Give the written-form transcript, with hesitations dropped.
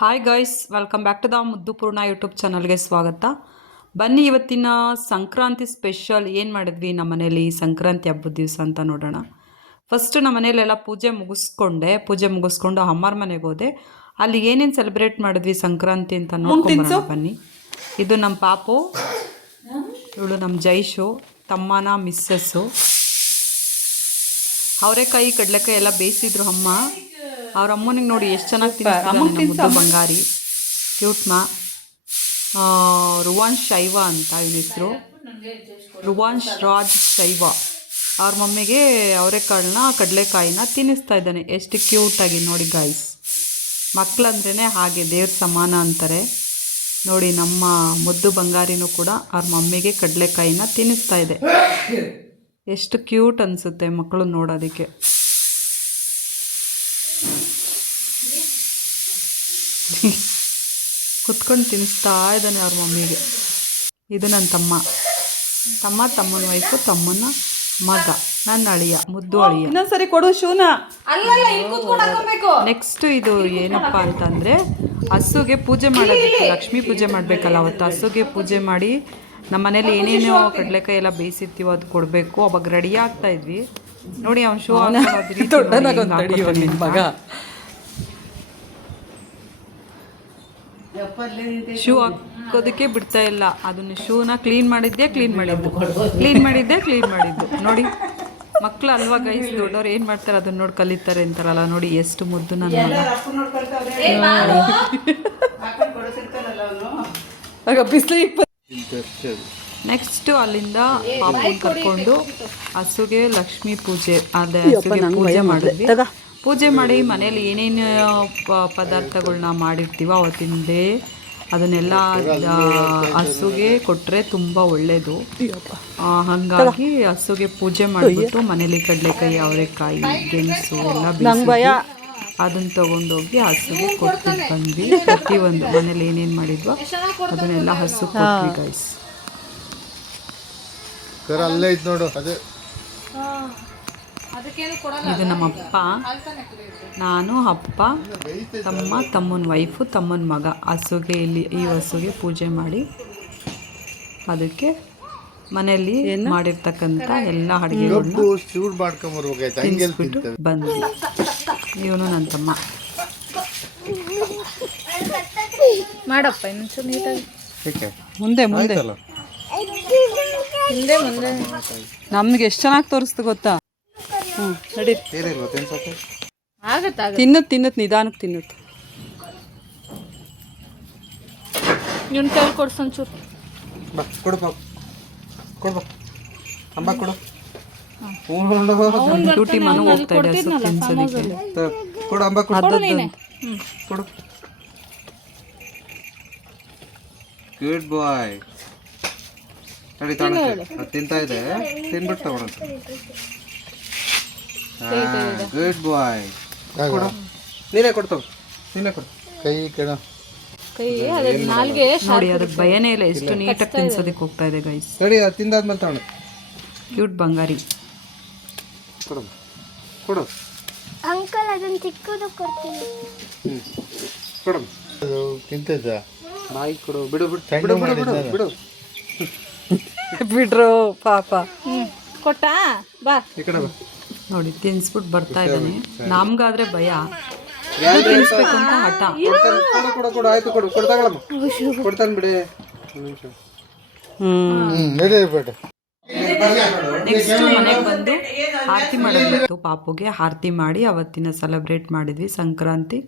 Hi guys, welcome back to the Muddu Poorna YouTube ಚಾನಲ್ಗೆ ಸ್ವಾಗತ. ಬನ್ನಿ ಇವತ್ತಿನ ಸಂಕ್ರಾಂತಿ ಸ್ಪೆಷಲ್ ಏನು ಮಾಡಿದ್ವಿ ನಮ್ಮ ಮನೇಲಿ ಸಂಕ್ರಾಂತಿ ಹಬ್ಬದ ದಿವಸ ಅಂತ ನೋಡೋಣ. ಫಸ್ಟ್ ನಮ್ಮ ಮನೇಲೆಲ್ಲ ಪೂಜೆ ಮುಗಿಸ್ಕೊಂಡು ಅಮ್ಮರ ಮನೆಗೆ ಹೋದೆ. ಅಲ್ಲಿ ಏನೇನು ಸೆಲೆಬ್ರೇಟ್ ಮಾಡಿದ್ವಿ ಸಂಕ್ರಾಂತಿ ಅಂತ ನೋಡ್ಕೊಂಡ್ಬರೋಣ ಬನ್ನಿ. ಇದು ನಮ್ಮ ಪಾಪು, ಇವಳು ನಮ್ಮ ಜೈಶು, ತಮ್ಮನ ಮಿಸ್ಸಸ್ಸು. ಅವರೆಕಾಯಿ ಕಡಲೆಕಾಯಿ ಎಲ್ಲ ಬೇಯಿಸಿದ್ರು ಅಮ್ಮ. ಅವ್ರ ಅಮ್ಮನಿಗೆ ನೋಡಿ ಎಷ್ಟು ಚೆನ್ನಾಗಿ ತಿನ್ನಿಸ್ತಾನೆ ಮುದ್ದು ಬಂಗಾರಿ, ಕ್ಯೂಟ್ಮ. ರುವಾಂಶ್ ಶೈವ ಅಂತ ಇವನ ಹೆಸರು, ರುವಾಂಶ್ ರಾಜ್ ಶೈವ. ಅವ್ರ ಮಮ್ಮಿಗೆ ಅವರೆಕಾಳನ್ನ ಕಡಲೆಕಾಯಿನ ತಿನ್ನಿಸ್ತಾ ಇದ್ದಾನೆ. ಎಷ್ಟು ಕ್ಯೂಟಾಗಿ ನೋಡಿ ಗಾಯ್ಸ್. ಮಕ್ಕಳಂದ್ರೇ ಹಾಗೆ ದೇವ್ರ ಸಮಾನ ಅಂತಾರೆ ನೋಡಿ. ನಮ್ಮ ಮುದ್ದು ಬಂಗಾರಿನೂ ಕೂಡ ಅವ್ರ ಮಮ್ಮಿಗೆ ಕಡಲೆಕಾಯಿನ ತಿನ್ನಿಸ್ತಾ ಇದೆ. ಎಷ್ಟು ಕ್ಯೂಟ್ ಅನಿಸುತ್ತೆ ಮಕ್ಕಳು ನೋಡೋದಕ್ಕೆ. ಕುತ್ಕೊಂಡು ತಿನ್ನಿಸ್ತಾ ಇದ್ದಾನೆ ಅವ್ರ ಮಮ್ಮಿಗೆ. ಇದು ನನ್ನ ತಮ್ಮನ ವೈಫು, ತಮ್ಮನ ಮಗ, ನನ್ನ ಅಳಿಯ, ಮುದ್ದು ಅಳಿಯ. ಇನ್ನೊಂದ್ಸರಿ ಕೊಡು ಶೂನ. ನೆಕ್ಸ್ಟ್ ಇದು ಏನಪ್ಪ ಅಂತಂದರೆ ಹಸುಗೆ ಪೂಜೆ ಮಾಡೋದಕ್ಕೆ, ಲಕ್ಷ್ಮೀ ಪೂಜೆ ಮಾಡಬೇಕಲ್ಲ ಅವತ್ತು. ಹಸುಗೆ ಪೂಜೆ ಮಾಡಿ ನಮ್ಮ ಮನೇಲಿ ಏನೇನು ಕಡಲೆಕಾಯಿ ಎಲ್ಲ ಬೇಯಿಸಿರ್ತೀವೋ ಅದು ಕೊಡಬೇಕು. ಅವಾಗ ರೆಡಿ ಆಗ್ತಾ ಇದ್ವಿ ನೋಡಿ. ಅವ್ನು ಶೂ ಮಗ ಶೂ ಹಾಕೋದಕ್ಕೆ ಬಿಡ್ತಾ ಇಲ್ಲ. ಅದನ್ನು ಶೂನ ಕ್ಲೀನ್ ಮಾಡಿದ್ದು ನೋಡಿ. ಮಕ್ಕಳು ಅಲ್ವಾ ಗೈಸ್, ದೊಡ್ಡವ್ರು ಏನು ಮಾಡ್ತಾರೆ ಅದನ್ನ ನೋಡಿ ಕಲಿತಾರೆ ಅಂತಾರಲ್ಲ ನೋಡಿ. ಎಷ್ಟು ಮುದ್ದು ನನ್ನ ನೆಕ್ಸ್ಟ್ ಅಲ್ಲಿಂದ ಪಾಪುನ ಕರ್ಕೊಂಡು ಹಸುಗೆ ಲಕ್ಷ್ಮೀ ಪೂಜೆ, ಅದೇ ಹಸುಗೆ ಪೂಜೆ ಮಾಡಿದ್ವಿ. ಪೂಜೆ ಮಾಡಿ ಮನೇಲಿ ಏನೇನು ಪದಾರ್ಥಗಳನ್ನ ಮಾಡಿರ್ತೀವೋ ಅವತ್ತಿಂದೇ ಅದನ್ನೆಲ್ಲ ಹಸುಗೆ ಕೊಟ್ಟರೆ ತುಂಬ ಒಳ್ಳೆಯದು. ಹಾಗಾಗಿ ಹಸುಗೆ ಪೂಜೆ ಮಾಡಿಬಿಟ್ಟು ಮನೇಲಿ ಕಡಲೆಕಾಯಿ, ಅವರೆಕಾಯಿ, ಗೆಣಸು ಎಲ್ಲ ಬೇಯಿಸಿ ಅದನ್ನು ತೊಗೊಂಡೋಗಿ ಹಸುಗೆ ಕೊಟ್ಟು ಬಂದ್ವಿ. ಪ್ರತಿಯೊಂದು ಮನೇಲಿ ಏನೇನು ಮಾಡಿದ್ವೋ ಅದನ್ನೆಲ್ಲ ಹಸು ಕೊಟ್ವಿ ಗೈಸ್. ಇದು ನಮ್ಮಪ್ಪ, ನಾನು, ಅಪ್ಪ, ತಮ್ಮನ ವೈಫು, ತಮ್ಮನ ಮಗ. ಹಸುಗೆ ಈ ಹಸುಗೆ ಪೂಜೆ ಮಾಡಿ ಅದಕ್ಕೆ ಮನೆಯಲ್ಲಿ ಮಾಡಿರ್ತಕ್ಕಂಥ ಎಲ್ಲ ಅಡುಗೆಗಳನ್ನ ತಿನ್ನಿಸ್ಬಿಟ್ಟು ಬಂದ್ವಿ. ಇವನು ನನ್ನ ತಮ್ಮ. ಮಾಡಪ್ಪ ಇನ್ನೊಂಚೂರು ನೀಟಾಗಿ ಮುಂದೆ ನಮ್ಗೆ ಎಷ್ಟು ಚೆನ್ನಾಗಿ ತೋರಿಸ್ತು ಗೊತ್ತಾ. ನಡಿ ತಿನ್ನತ್ ನಿಧಾನಕ್ಕೆ ತಿನ್ನುತ್ತೆ. ಇವನ್ ಕೈ ಕೊಡ್ಸೊಂಚೂರು ಡ್ಯೂಟಿ ಮನೆ ಹೋಗ್ತಾ ಇದೆ ತಿನ್ಸೋದಕ್ಕೆ. ಗುಡ್ ಬಾಯ್. ತಿಂತಾ ಇದೆ, ತಿನ್ಬಿಟ್ಟು ತಗೊಳಂತ. ಗುಡ್ ಬಾಯ್. ನೀನೇ ಕೊಡ್ತಾವ, ನೀನೇ ಕೊಡು. ಕೈ ನೋಡಿ, ಅದಕ್ಕೆ ಭಯನೇ ಇಲ್ಲ. ಎಷ್ಟು ನೀಟಾಗಿ ತಿನ್ಸೋದಕ್ಕೆ ಹೋಗ್ತಾ ಇದೆ ಗೈಸ್. ಸರಿ, ತಿಂದಾದ್ಮೇಲೆ ತಗೊಂಡು. ಕ್ಯೂಟ್ ಬಂಗಾರಿ. ಕೊಡು ಅಂಕಲ್, ಅದನ್ನ ಚಿಕ್ಕದು ಕೊಡ್ತೀನಿ. ಕೊಡು. ತಿಂತದ ಬಾಯಿ ಕೊಡು. ಬಿಡು ಬಿಡ್ರು ಪಾಪ. ಕೊಟ್ಟಾ ಬಾ. ಈ ಕಡೆ ಬಾ. ನೋಡಿ ತಿನ್ಸ್ಬಿಟ್ಟು ಬರ್ತಾ ಇದ್ದಾನೆ. ನಮ್ಗಾದ್ರೆ ಭಯ, ತಿನ್ಸ್ಬೇಕಂತ ಹಠ. ಕೊಡು ಆಯ್ತು, ಕೊಡ್ತಾನೆ ಬಿಡಿ. ನೆಕ್ಸ್ಟ್ ಮನೆಗೆ ಬಂದು ಆರತಿ ಮಾಡೋದಿತ್ತು. ಪಾಪುಗೆ ಆರತಿ ಮಾಡಿ ಅವತ್ತಿನ ಸೆಲೆಬ್ರೇಟ್ ಮಾಡಿದ್ವಿ ಸಂಕ್ರಾಂತಿ.